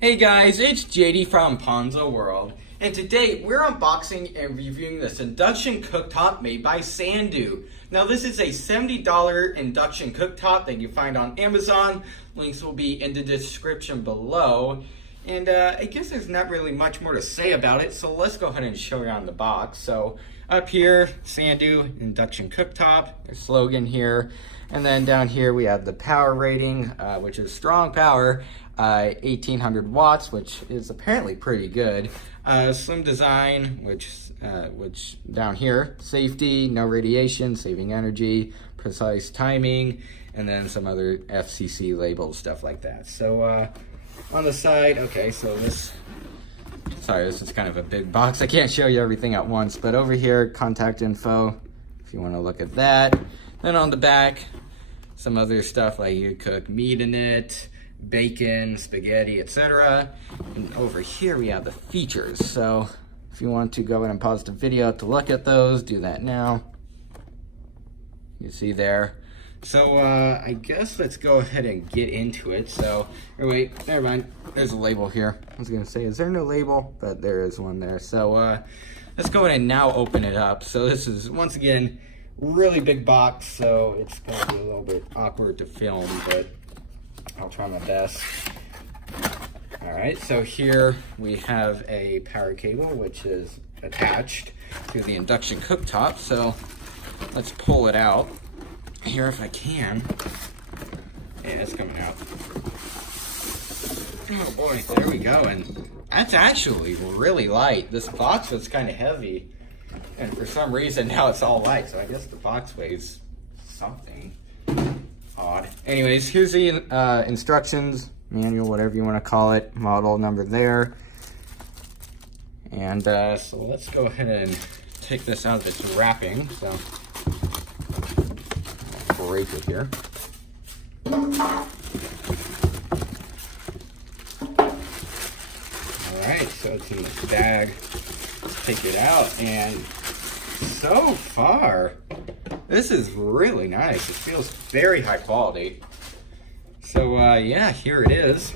Hey guys, it's JD from Ponzo World, and today we're unboxing and reviewing this induction cooktop made by Sandoo. Now this is a $70 induction cooktop that you find on Amazon. Links will be in the description below. And I guess there's not really much more to say about it, so let's go ahead and show you on the box. So up here, Sandoo induction cooktop, their slogan here. And then down here we have the power rating, which is strong power, 1800 watts, which is apparently pretty good. Slim design, which down here, safety, no radiation, saving energy, precise timing, and then some other FCC labels, stuff like that. So on the side, okay, so this is kind of a big box. I can't show you everything at once, but over here, contact info, if you want to look at that. Then on the back, some other stuff like you cook meat in it, bacon, spaghetti, etc. And over here we have the features. So if you want to go ahead and pause the video to look at those, do that now. You see there. So I guess let's go ahead and get into it. So, or wait, never mind. There's a label here. I was gonna say, is there no label? But there is one there. So let's go ahead and now open it up. So this is, once again, really big box. So it's gonna be a little bit awkward to film, but I'll try my best. All right, so here we have a power cable, which is attached to the induction cooktop. So let's pull it out here if I can. Yeah, it's coming out. Oh boy, there we go. And that's actually really light. This box was kind of heavy, and for some reason now it's all light. So I guess the box weighs something odd. Anyways, here's the instructions, manual, whatever you want to call it, model number there. And so let's go ahead and take this out of its wrapping. So break it here. Alright, so it's in this bag. Let's take it out, and so far this is really nice. It feels very high quality. So yeah, here it is.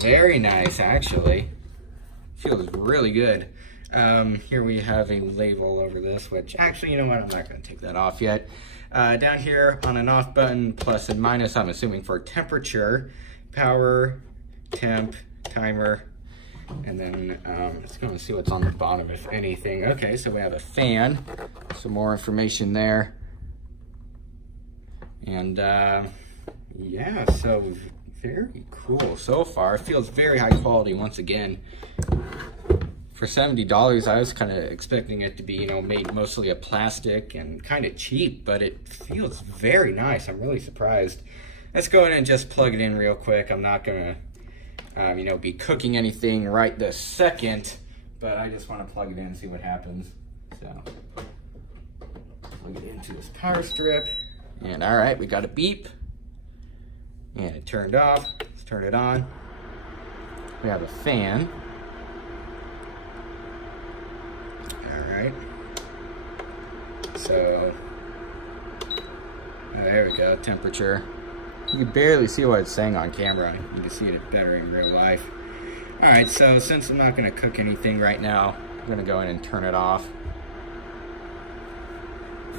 Very nice, actually. Feels really good. Here we have a label over this, which actually, you know what, I'm not going to take that off yet. Down here on an off button, plus and minus, I'm assuming for temperature, power, temp, timer, and then let's go and see what's on the bottom, if anything. Okay, so we have a fan, some more information there. And yeah, so very cool so far. It feels very high quality once again. For $70, I was kind of expecting it to be, you know, made mostly of plastic and kind of cheap, but it feels very nice. I'm really surprised. Let's go ahead and just plug it in real quick. I'm not gonna, you know, be cooking anything right this second, but I just want to plug it in and see what happens. So, plug it into this power strip, and all right, we got a beep, and it turned off. Let's turn it on. We have a fan. Alright, so there we go, temperature. You can barely see what it's saying on camera. You can see it better in real life. Alright, so since I'm not going to cook anything right now, I'm going to go in and turn it off.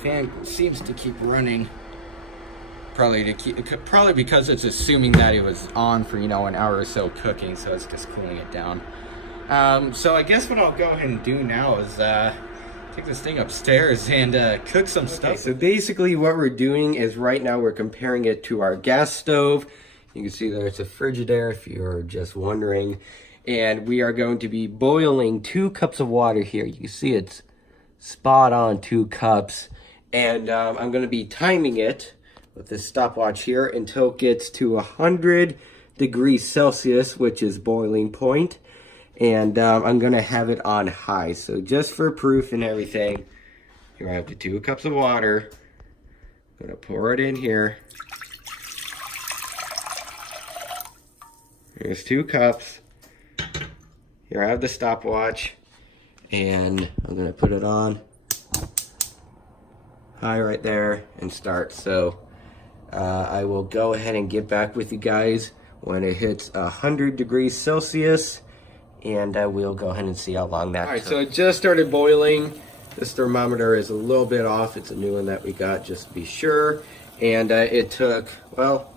Fan seems to keep running. Probably because it's assuming that it was on for, you know, an hour or so cooking, so it's just cooling it down. So I guess what I'll go ahead and do now is take this thing upstairs and cook some stuff. So basically what we're doing is right now we're comparing it to our gas stove. You can see there's a Frigidaire if you're just wondering. And we are going to be boiling 2 cups of water here. You can see it's spot on 2 cups. And I'm going to be timing it with this stopwatch here until it gets to 100 degrees Celsius, which is boiling point. And I'm gonna have it on high. So just for proof and everything, here I have the 2 cups of water. I'm gonna pour it in here. Here's 2 cups. here I have the stopwatch, and I'm gonna put it on high right there and start. So I will go ahead and get back with you guys when it hits 100 degrees Celsius, and we'll go ahead and see how long that took. All right, so it just started boiling. This thermometer is a little bit off. It's a new one that we got, just to be sure. And it took, well,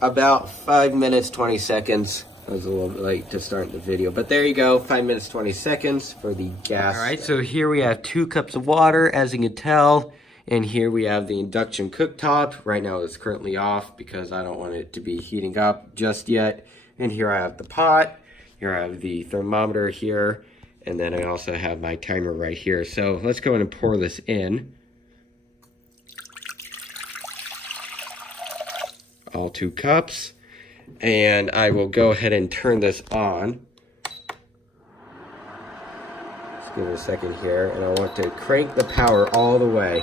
about 5 minutes, 20 seconds. I was a little bit late to start the video, but there you go, 5 minutes, 20 seconds for the gas. All right, so here we have 2 cups of water, as you can tell. And here we have the induction cooktop. Right now it's currently off because I don't want it to be heating up just yet. And here I have the pot. Here I have the thermometer here. And then I also have my timer right here. So let's go ahead and pour this in. All 2 cups. And I will go ahead and turn this on. Just give it a second here. And I want to crank the power all the way.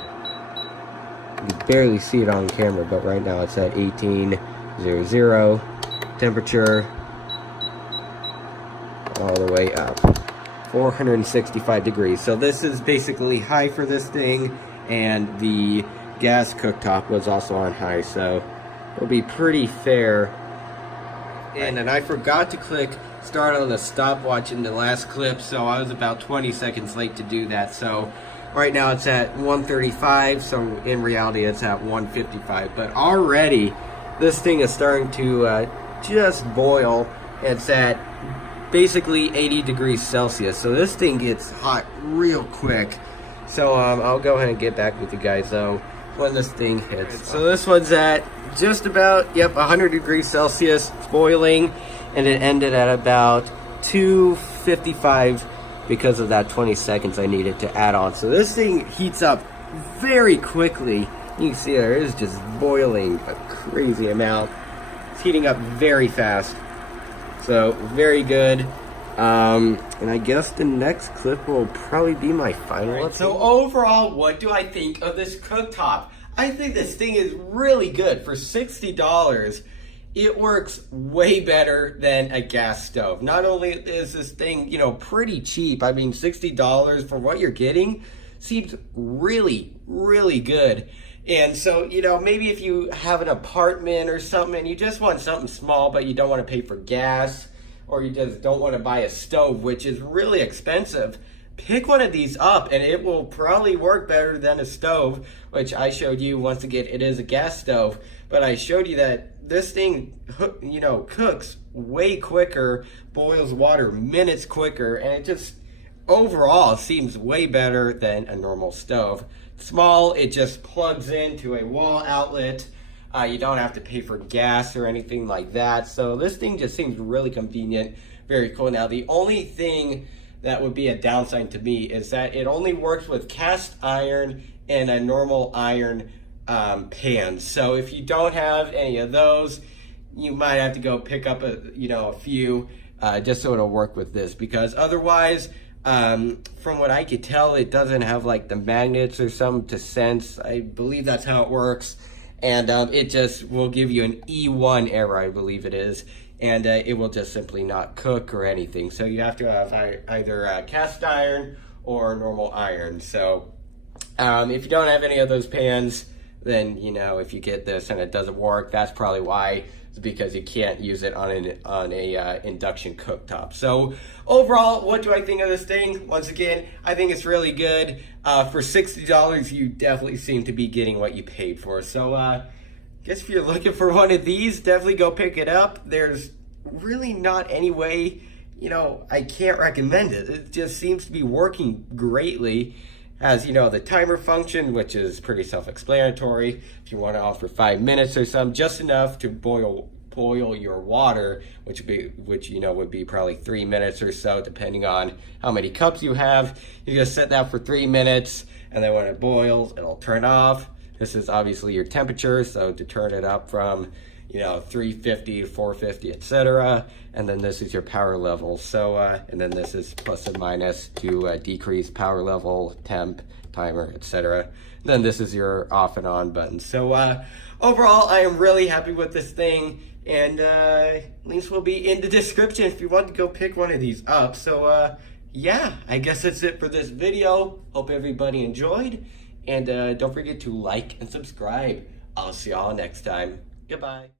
You can barely see it on camera, but right now it's at 1800. Temperature all the way up. 465 degrees. So this is basically high for this thing, and the gas cooktop was also on high, so it'll be pretty fair. And I forgot to click start on the stopwatch in the last clip, so I was about 20 seconds late to do that. So right now it's at 135, so in reality it's at 155. But already this thing is starting to just boil. It's at basically 80 degrees Celsius, so this thing gets hot real quick. So I'll go ahead and get back with you guys though when this thing hits. So this one's at just about 100 degrees Celsius. It's boiling, and it ended at about 255 because of that 20 seconds I needed to add on. So this thing heats up very quickly. You can see there it is just boiling a crazy amount. It's heating up very fast. So, very good. And I guess the next clip will probably be my final. Right, so overall, what do I think of this cooktop? I think this thing is really good. For $60, it works way better than a gas stove. Not only is this thing, pretty cheap. I mean, $60 for what you're getting seems really, really good. And so, maybe if you have an apartment or something and you just want something small, but you don't want to pay for gas, or you just don't want to buy a stove, which is really expensive, pick one of these up and it will probably work better than a stove, which I showed you. Once again, it is a gas stove, but I showed you that this thing, cooks way quicker, boils water minutes quicker, and it just overall seems way better than a normal stove. Small, it just plugs into a wall outlet. You don't have to pay for gas or anything like that. So this thing just seems really convenient, very cool. Now the only thing that would be a downside to me is that it only works with cast iron and a normal iron pan. So if you don't have any of those, you might have to go pick up a few just so it'll work with this, because otherwise, from what I could tell, it doesn't have like the magnets or something to sense. I believe that's how it works. And it just will give you an E1 error, I believe it is. And it will just simply not cook or anything. So you have to have either cast iron or normal iron. So if you don't have any of those pans, then, if you get this and it doesn't work, that's probably why. It's because you can't use it on a induction cooktop. So overall, what do I think of this thing? Once again, I think it's really good. For $60, you definitely seem to be getting what you paid for. So I guess if you're looking for one of these, definitely go pick it up. There's really not any way, I can't recommend it. It just seems to be working greatly. Has, the timer function, which is pretty self-explanatory. If you want to off for 5 minutes or something, just enough to boil your water, which would be probably 3 minutes or so, depending on how many cups you have. You just set that for 3 minutes, and then when it boils, it'll turn off. This is obviously your temperature, so to turn it up from, 350, 450, etc. And then this is your power level. So, and then this is plus and minus to decrease power level, temp, timer, etc. Then this is your off and on button. So overall, I am really happy with this thing, and links will be in the description if you want to go pick one of these up. So yeah, I guess that's it for this video. Hope everybody enjoyed, and don't forget to like and subscribe. I'll see y'all next time. Goodbye.